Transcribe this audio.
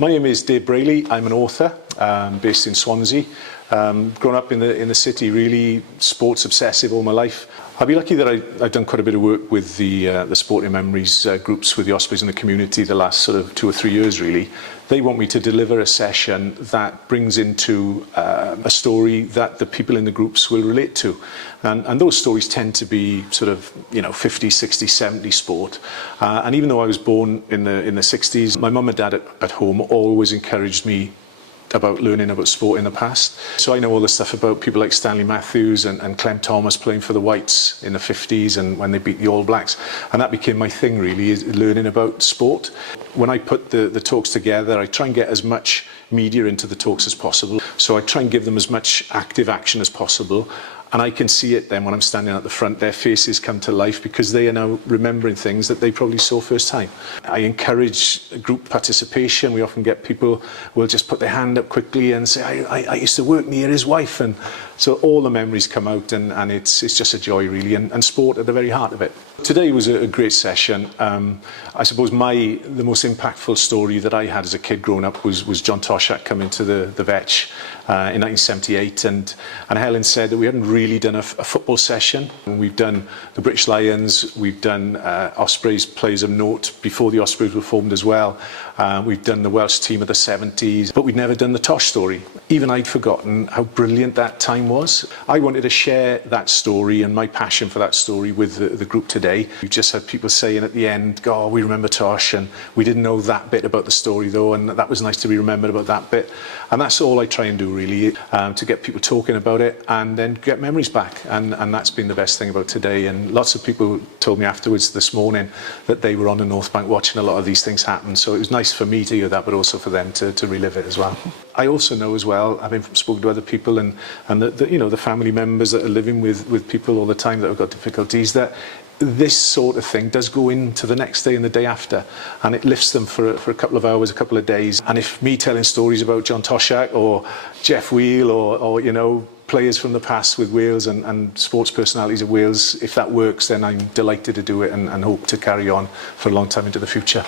My name is David Brayley. I'm an author based in Swansea. Grown up in the city, really sports obsessive all my life. I've been lucky that I've done quite a bit of work with the Sporting Memories groups with the Ospreys in the community the last sort of 2 or 3 years really. They want me to deliver a session that brings into a story that the people in the groups will relate to. And those stories tend to be sort of, 50s, 60s, 70s sport. And even though I was born in the 60s, my mum and dad at home always encouraged me about learning about sport in the past. So I know all the stuff about people like Stanley Matthews and Clem Thomas playing for the Whites in the 50s and when they beat the All Blacks. And that became my thing really, is learning about sport. When I put the talks together, I try and get as much media into the talks as possible. So I try and give them as much active action as possible. And I can see it then when I'm standing at the front, their faces come to life because they are now remembering things that they probably saw first time. I encourage group participation. We often get people who will just put their hand up quickly and say, I used to work near his wife. And so all the memories come out and it's just a joy really, and sport at the very heart of it. Today was a great session. I suppose the most impactful story that I had as a kid growing up was John Toshak coming to the 𝙤𝙤𝙤𝙯 in 1978, and Helen said that we hadn't really done a football session. We've done the British Lions, we've done Ospreys players of note before the Ospreys were formed as well. We've done the Welsh team of the 70s, but we'd never done the Tosh story. Even I'd forgotten how brilliant that time was. I wanted to share that story and my passion for that story with the group today. We've just had people saying at the end, oh, we remember Tosh, and we didn't know that bit about the story though, and that was nice to be remembered about that bit. And that's all I try and do really, to get people talking about it and then get memories back. And that's been the best thing about today. And lots of people told me afterwards this morning that they were on the North Bank watching a lot of these things happen. So it was nice for me to hear that, but also for them to relive it as well. I also know as well, having spoken to other people and the family members that are living with people all the time that have got difficulties, that this sort of thing does go into the next day and the day after, and it lifts them for a couple of hours, a couple of days. And if me telling stories about John Toshak or Jeff Wheel or players from the past with Wales and sports personalities of Wales, if that works, then I'm delighted to do it and hope to carry on for a long time into the future.